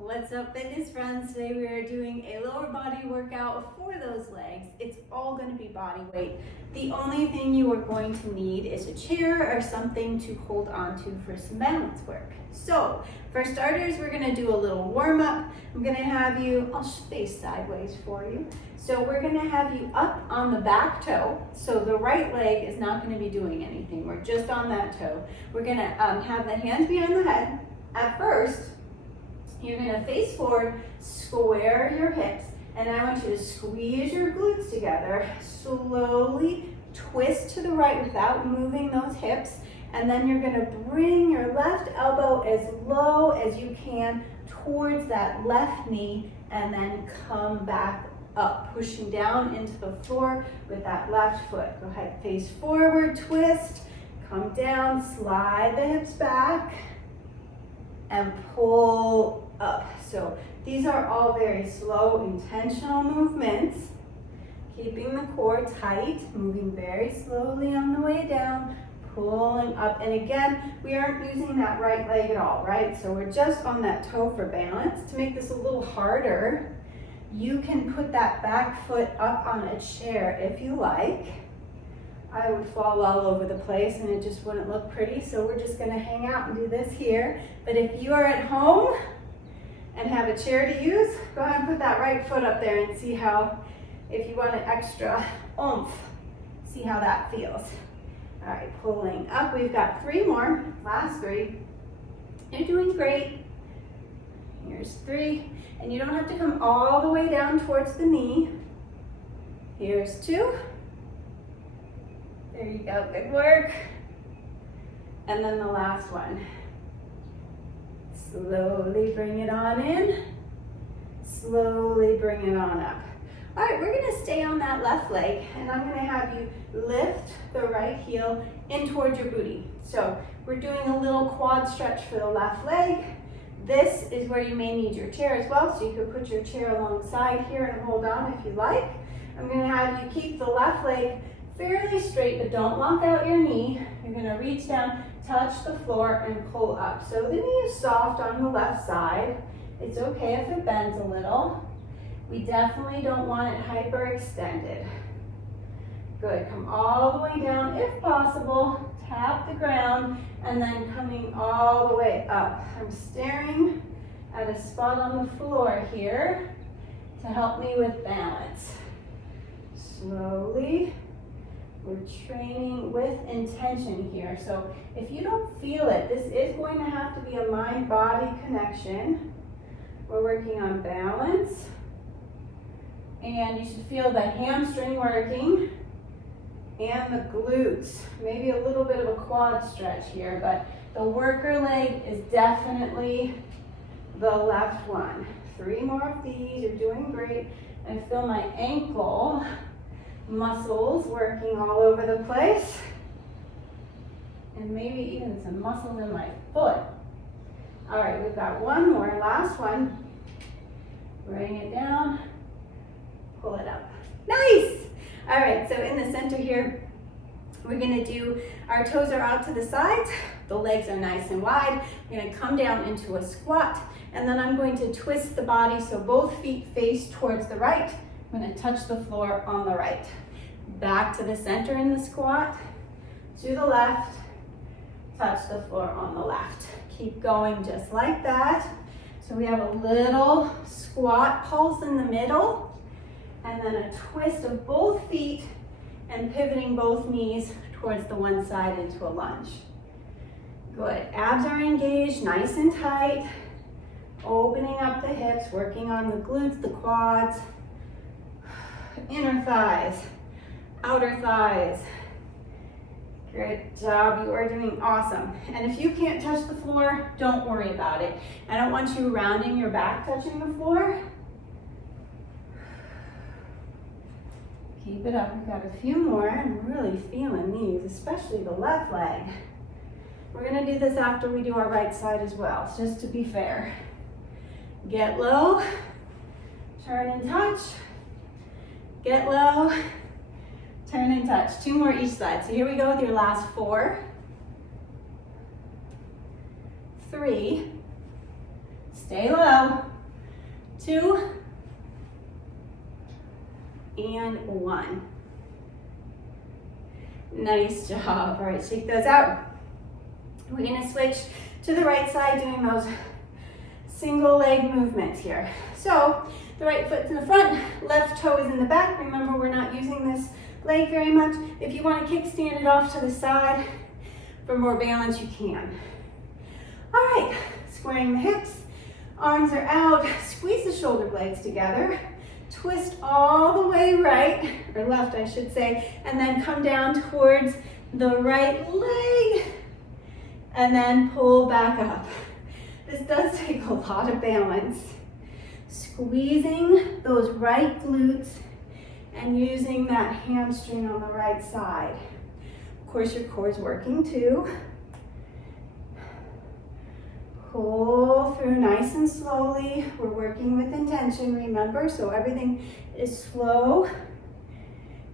What's up, fitness friends? Today we are doing a lower body workout for those legs. It's all going to be body weight. The only thing you are going to need is a chair or something to hold on to for some balance work. So for starters, we're going to do a little warm up. I'm going to have you, I'll face sideways for you. So we're going to have you up on the back toe. So the right leg is not going to be doing anything. We're just on that toe. We're going to have the hands behind the head. At first, you're going to face forward, square your hips, and I want you to squeeze your glutes together. Slowly twist to the right without moving those hips, and then you're going to bring your left elbow as low as you can towards that left knee, and then come back up, pushing down into the floor with that left foot. Go ahead, face forward, twist, come down, slide the hips back, and pull up. So these are all very slow, intentional movements, keeping the core tight, moving very slowly on the way down, pulling up. And again, we aren't using that right leg at all, right? So we're just on that toe for balance. To make this a little harder, you can put that back foot up on a chair if you like. I would fall all over the place and it just wouldn't look pretty, so we're just gonna hang out and do this here. But if you are at home and have a chair to use, go ahead and put that right foot up there and see how, if you want an extra oomph, see how that feels. All right, pulling up. We've got 3 more, last 3. You're doing great. Here's 3, and you don't have to come all the way down towards the knee. Here's 2. There you go, good work. And then the last one. Slowly bring it on in. Slowly bring it on up. All right, we're gonna stay on that left leg, and I'm gonna have you lift the right heel in towards your booty. So we're doing a little quad stretch for the left leg. This is where you may need your chair as well, so you could put your chair alongside here and hold on if you like. I'm gonna have you keep the left leg fairly straight, but don't lock out your knee. You're gonna reach down, touch the floor, and pull up. So the knee is soft on the left side. It's okay if it bends a little. We definitely don't want it hyperextended. Good, come all the way down if possible. Tap the ground, and then coming all the way up. I'm staring at a spot on the floor here to help me with balance. Slowly. We're training with intention here. So if you don't feel it, this is going to have to be a mind-body connection. We're working on balance. And you should feel the hamstring working and the glutes. Maybe a little bit of a quad stretch here, but the worker leg is definitely the left one. 3 more of these, you're doing great. And feel my ankle muscles working all over the place, and maybe even some muscles in my foot. All right, we've got 1 more, last one. Bring it down, pull it up. Nice! All right, so in the center here, we're gonna do, our toes are out to the sides, the legs are nice and wide. We're gonna come down into a squat, and then I'm going to twist the body so both feet face towards the right. I'm going to touch the floor on the right. Back to the center in the squat, to the left, touch the floor on the left. Keep going just like that. So we have a little squat pulse in the middle, and then a twist of both feet and pivoting both knees towards the one side into a lunge. Good, abs are engaged, nice and tight. Opening up the hips, working on the glutes, the quads, inner thighs, outer thighs. Good job, you are doing awesome. And if you can't touch the floor, don't worry about it. I don't want you rounding your back touching the floor. Keep it up, we've got a few more. I'm really feeling these, especially the left leg. We're gonna do this after we do our right side as well, just to be fair. Get low, turn and touch. Get low, turn and touch. 2 more each side. So here we go with your last 4, 3, Stay low. 2 and 1. Nice job. All right, shake those out. We're gonna switch to the right side, doing those single leg movements here. So the right foot's in the front, left toe is in the back. Remember, we're not using this leg very much. If you want to kickstand it off to the side for more balance, you can. All right, squaring the hips, arms are out, squeeze the shoulder blades together, twist all the way right, or left I should say, and then come down towards the right leg, and then pull back up. This does take a lot of balance. Squeezing those right glutes and using that hamstring on the right side. Of course, your core is working too. Pull through nice and slowly. We're working with intention, remember, so everything is slow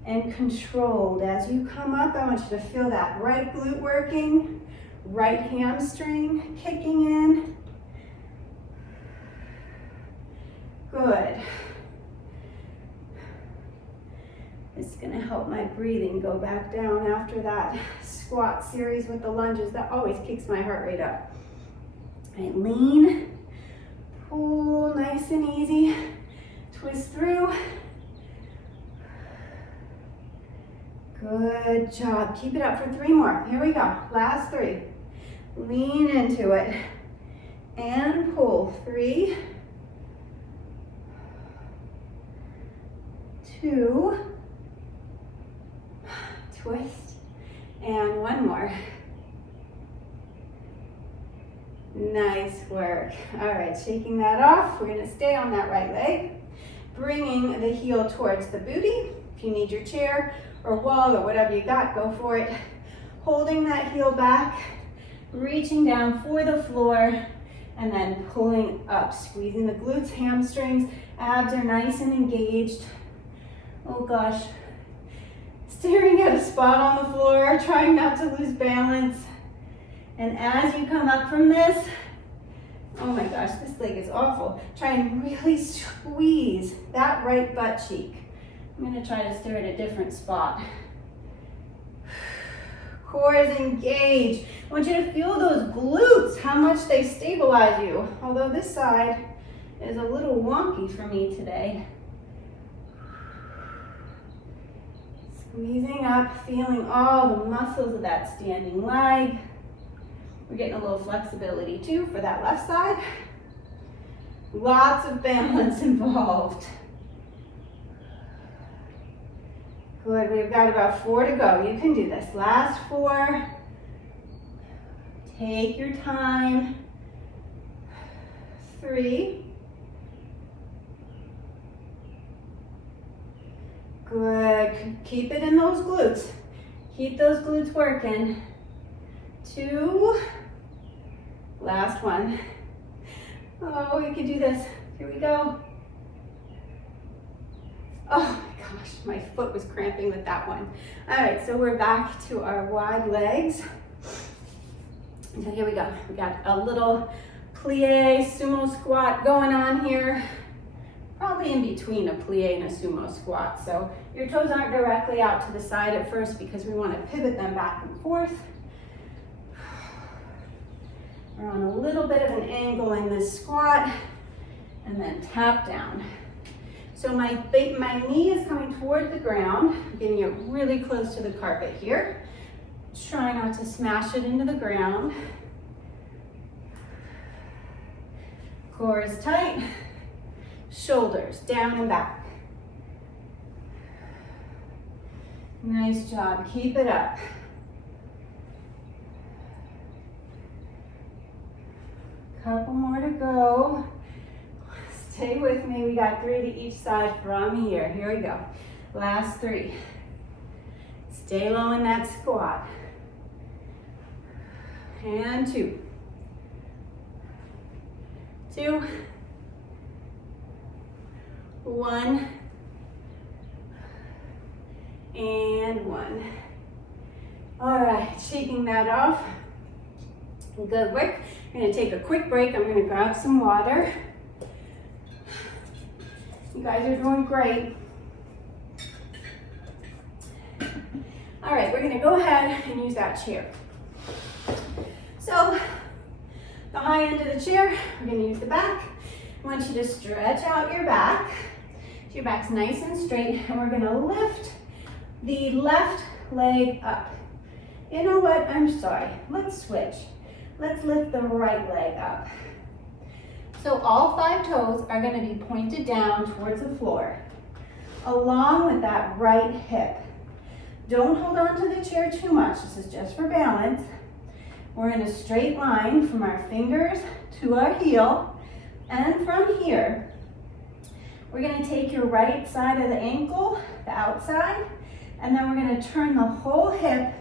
and controlled. As you come up, I want you to feel that right glute working, right hamstring kicking in. Good. It's gonna help my breathing go back down after that squat series with the lunges. That always kicks my heart rate up. Right, lean, pull nice and easy, twist through. Good job. Keep it up for 3 more. Here we go. Last 3. Lean into it and pull. 3, 2, twist, and 1 more. Nice work. All right, shaking that off. We're gonna stay on that right leg, bringing the heel towards the booty. If you need your chair or wall or whatever you got, go for it. Holding that heel back, reaching down for the floor, and then pulling up, squeezing the glutes, hamstrings, abs are nice and engaged. Oh gosh, staring at a spot on the floor, trying not to lose balance. And as you come up from this, oh my gosh, this leg is awful. Try and really squeeze that right butt cheek. I'm gonna try to stare at a different spot. Core is engaged. I want you to feel those glutes, how much they stabilize you. Although this side is a little wonky for me today. Squeezing up, feeling all the muscles of that standing leg. We're getting a little flexibility too for that left side. Lots of balance involved. Good, we've got about 4 to go. You can do this. Last 4. Take your time. 3. Good, keep it in those glutes. Keep those glutes working. 2. Last 1. Oh, you can do this. Here we go. Oh my gosh, my foot was cramping with that one. All right, so we're back to our wide legs. So here we go. We got a little plie sumo squat going on here. Probably in between a plie and a sumo squat. So your toes aren't directly out to the side at first because we want to pivot them back and forth. We're on a little bit of an angle in this squat, and then tap down. So my knee is coming toward the ground. I'm getting it really close to the carpet here. Try not to smash it into the ground. Core is tight. Shoulders down and back. Nice job. Keep it up. Couple more to go. Stay with me. We got 3 to each side from here. Here we go. Last 3. Stay low in that squat. And 2. 2. 1. And 1. All right, shaking that off. Good work. I'm gonna take a quick break. I'm gonna grab some water. You guys are doing great. All right, we're gonna go ahead and use that chair. So, the high end of the chair, we're gonna use the back. I want you to stretch out your back. So your back's nice and straight, and we're gonna lift the left leg up. You know what, I'm sorry, let's switch. Let's lift the right leg up. So all 5 toes are gonna be pointed down towards the floor, along with that right hip. Don't hold on to the chair too much, this is just for balance. We're in a straight line from our fingers to our heel, and from here, we're gonna take your right side of the ankle, the outside, and then we're gonna turn the whole hip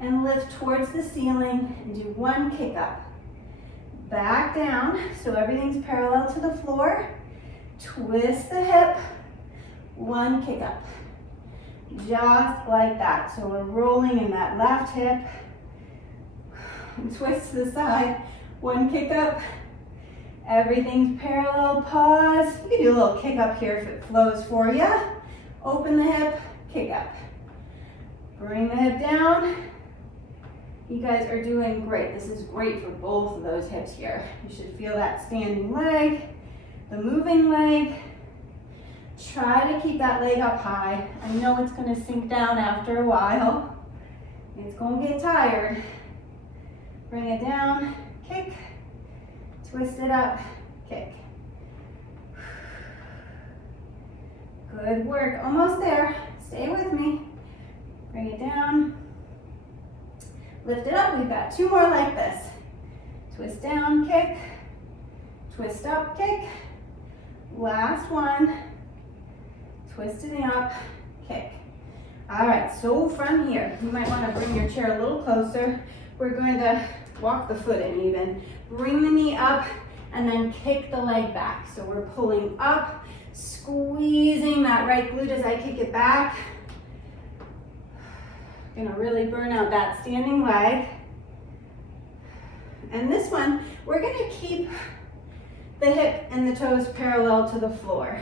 and lift towards the ceiling and do 1 kick up. Back down, so everything's parallel to the floor. Twist the hip, 1 kick up. Just like that. So we're rolling in that left hip. And twist to the side, 1 kick up. Everything's parallel, pause. You can do a little kick up here if it flows for you. Open the hip, kick up. Bring the hip down. You guys are doing great. This is great for both of those hips here. You should feel that standing leg, the moving leg. Try to keep that leg up high. I know it's gonna sink down after a while. It's gonna get tired. Bring it down, kick, twist it up, kick. Good work, almost there. Stay with me. Bring it down. Lift it up, we've got 2 more like this. Twist down, kick, twist up, kick. Last one, twisting up, kick. All right, so from here, you might wanna bring your chair a little closer. We're going to walk the foot in even. Bring the knee up and then kick the leg back. So we're pulling up, squeezing that right glute as I kick it back. Gonna really burn out that standing leg. And this one, we're gonna keep the hip and the toes parallel to the floor.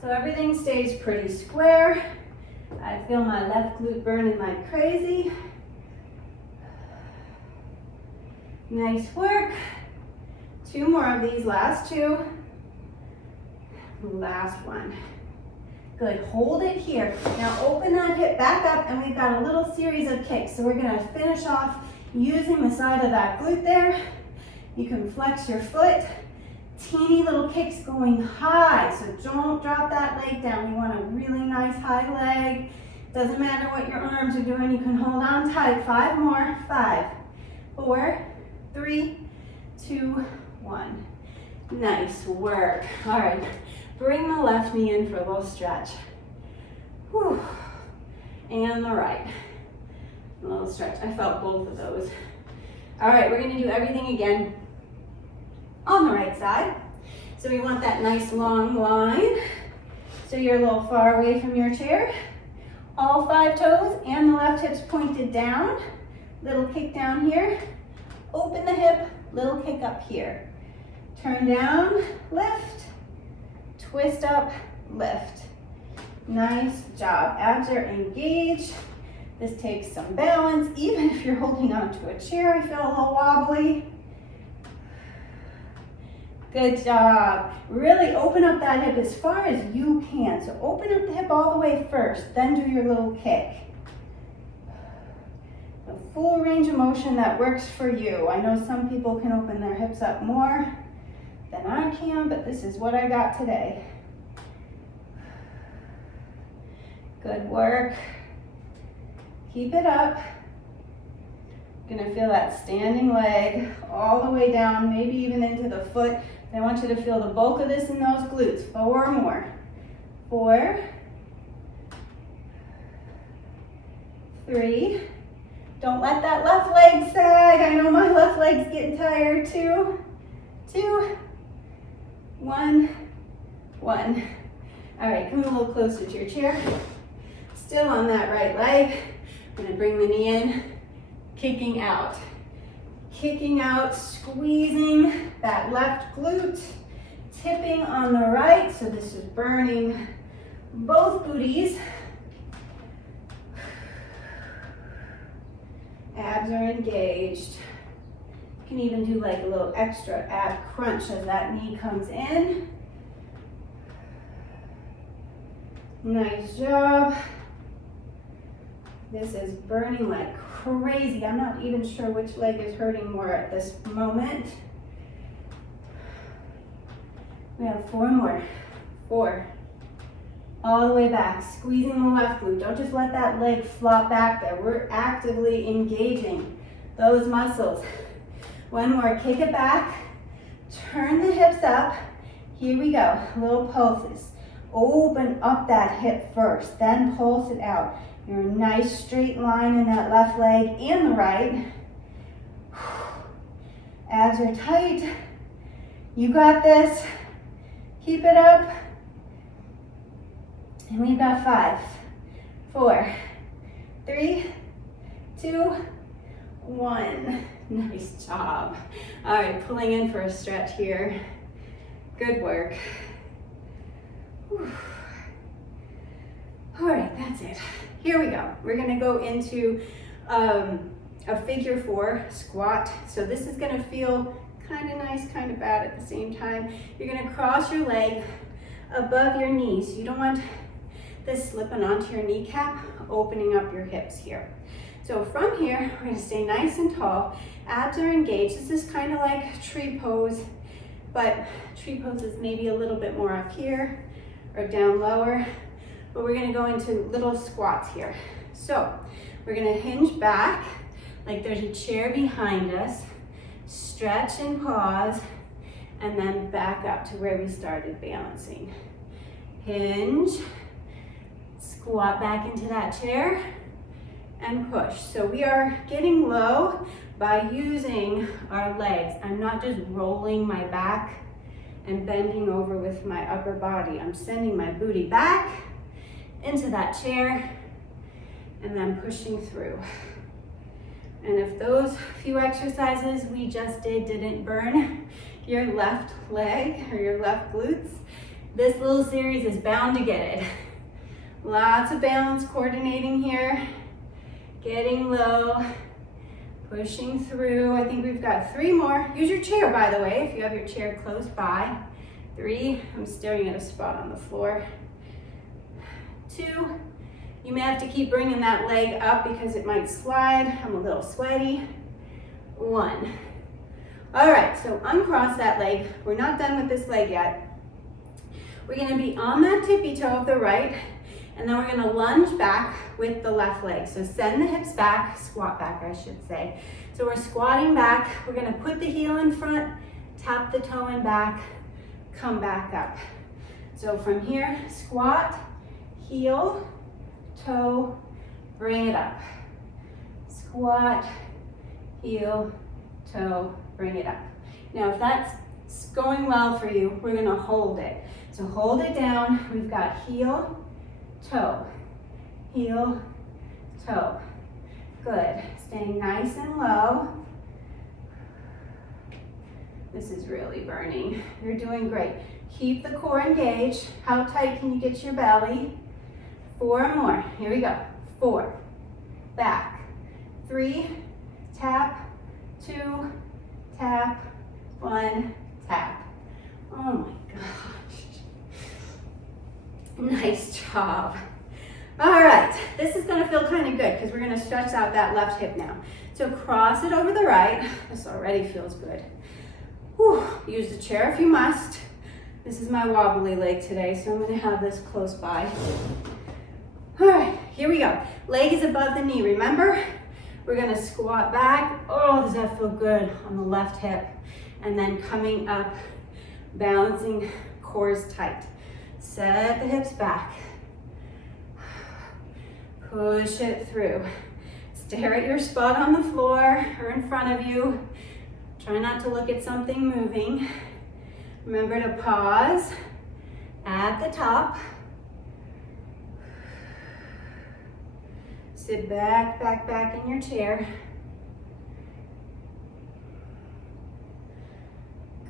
So everything stays pretty square. I feel my left glute burning like crazy. Nice work. 2 more of these, last 2. Last one. Good, hold it here. Now open that hip back up and we've got a little series of kicks. So we're gonna finish off using the side of that glute there. You can flex your foot. Teeny little kicks going high. So don't drop that leg down. You want a really nice high leg. Doesn't matter what your arms are doing. You can hold on tight. 5 more. 5, 4, 3, 2, 1. Nice work. All right. Bring the left knee in for a little stretch. Whew. And the right. A little stretch. I felt both of those. All right, we're gonna do everything again on the right side. So we want that nice long line. So you're a little far away from your chair. All 5 toes and the left hip's pointed down. Little kick down here. Open the hip, little kick up here. Turn down, lift. Twist up, lift. Nice job. Abs are engaged. This takes some balance. Even if you're holding onto a chair, I feel a little wobbly. Good job. Really open up that hip as far as you can. So open up the hip all the way first, then do your little kick. The full range of motion that works for you. I know some people can open their hips up more than I can, but this is what I got today. Good work. Keep it up. You're gonna feel that standing leg all the way down, maybe even into the foot. I want you to feel the bulk of this in those glutes. 4 more. 4, 3. Don't let that left leg sag. I know my left leg's getting tired too. 2, 1, 1. All right, come a little closer to your chair. Still on that right leg. I'm gonna bring the knee in, kicking out. Kicking out, squeezing that left glute, tipping on the right. So this is burning both booties. Abs are engaged. You can even do like a little extra ab crunch as that knee comes in. Nice job. This is burning like crazy. I'm not even sure which leg is hurting more at this moment. We have 4 more. 4. All the way back, squeezing the left glute. Don't just let that leg flop back there. We're actively engaging those muscles. 1 more, kick it back. Turn the hips up. Here we go, little pulses. Open up that hip first, then pulse it out. You're a nice straight line in that left leg and the right. Abs are tight. You got this. Keep it up. And we've got 5, 4, 3, 2, 1. Nice job. All right, pulling in for a stretch here. Good work. Whew. All right, that's it. Here we go. We're gonna go into a figure 4 squat. So this is gonna feel kind of nice, kind of bad at the same time. You're gonna cross your leg above your knees. You don't want this slipping onto your kneecap, opening up your hips here. So from here, we're gonna stay nice and tall. Abs are engaged. This is kind of like tree pose, but tree pose is maybe a little bit more up here or down lower. But we're gonna go into little squats here. So we're gonna hinge back like there's a chair behind us, stretch and pause, and then back up to where we started balancing. Hinge, squat back into that chair, and push. So we are getting low by using our legs. I'm not just rolling my back and bending over with my upper body. I'm sending my booty back into that chair and then pushing through. And if those few exercises we just did didn't burn your left leg or your left glutes, this little series is bound to get it. Lots of balance coordinating here, getting low, pushing through. I think we've got 3 more. Use your chair, by the way, if you have your chair close by. 3, I'm staring at a spot on the floor. 2, you may have to keep bringing that leg up because it might slide. I'm a little sweaty. 1. All right, so uncross that leg. We're not done with this leg yet. We're gonna be on that tippy toe of the right, and then we're gonna lunge back with the left leg. So send the hips back, squat back, I should say. So we're squatting back. We're gonna put the heel in front, tap the toe in back, come back up. So from here, squat, heel, toe, bring it up. Squat, heel, toe, bring it up. Now if that's going well for you, we're gonna hold it. So hold it down. We've got heel, toe, heel, toe. Good. Staying nice and low. This is really burning. You're doing great. Keep the core engaged. How tight can you get your belly? 4 more. Here we go. 4. Back. 3. Tap. 2. Tap. 1. Tap. Oh my gosh. Nice job. All right. This is going to feel kind of good because we're going to stretch out that left hip now. So cross it over the right. This already feels good. Whew. Use the chair if you must. This is my wobbly leg today, so I'm going to have this close by. All right, here we go. Leg is above the knee, remember? We're going to squat back. Oh, does that feel good on the left hip? And then coming up, balancing, cores tight. Set the hips back. Push it through. Stare at your spot on the floor or in front of you. Try not to look at something moving. Remember to pause at the top. Sit back, back, back in your chair.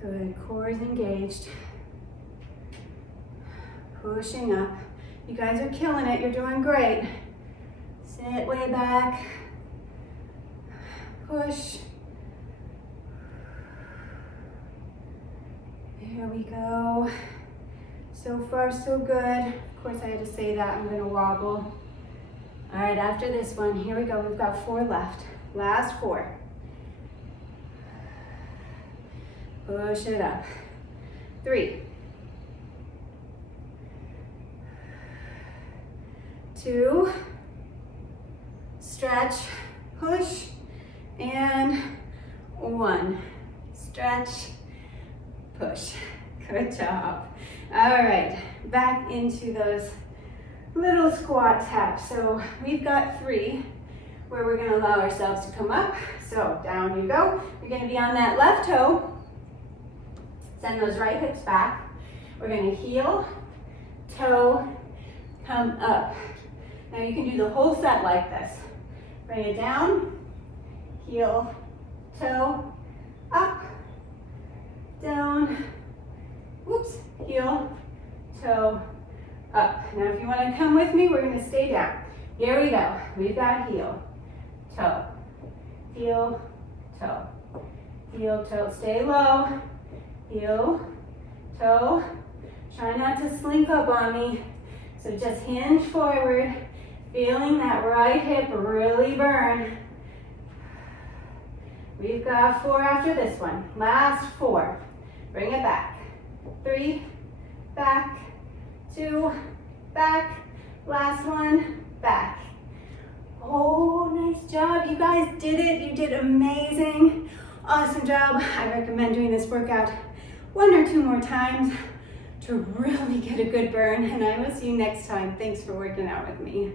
Good, core is engaged. Pushing up. You guys are killing it, you're doing great. Sit way back. Push. There we go. So far, so good. Of course, I had to say that. I'm gonna wobble. All right, after this one, here we go. We've got 4 left. Last 4. Push it up. 3. 2. Stretch, push, and 1. Stretch, push. Good job. All right, back into those little squat taps. So we've got 3 where we're gonna allow ourselves to come up. So down you go. You're gonna be on that left toe. Send those right hips back. We're gonna heel, toe, come up. Now you can do the whole set like this. Bring it down, heel, toe, up, down, whoops, heel, toe, up. Now if you want to come with me, we're going to stay down. Here we go. We've got heel, toe, heel, toe, heel, toe. Stay low, heel, toe. Try not to slink up on me. So just hinge forward, feeling that right hip really burn. We've got 4 after this one. Last 4. Bring it back. 3, back, 2, back. Last one, back. Oh, nice job. You guys did it. You did amazing. Awesome job. I recommend doing this workout 1 or 2 more times to really get a good burn. And I will see you next time. Thanks for working out with me.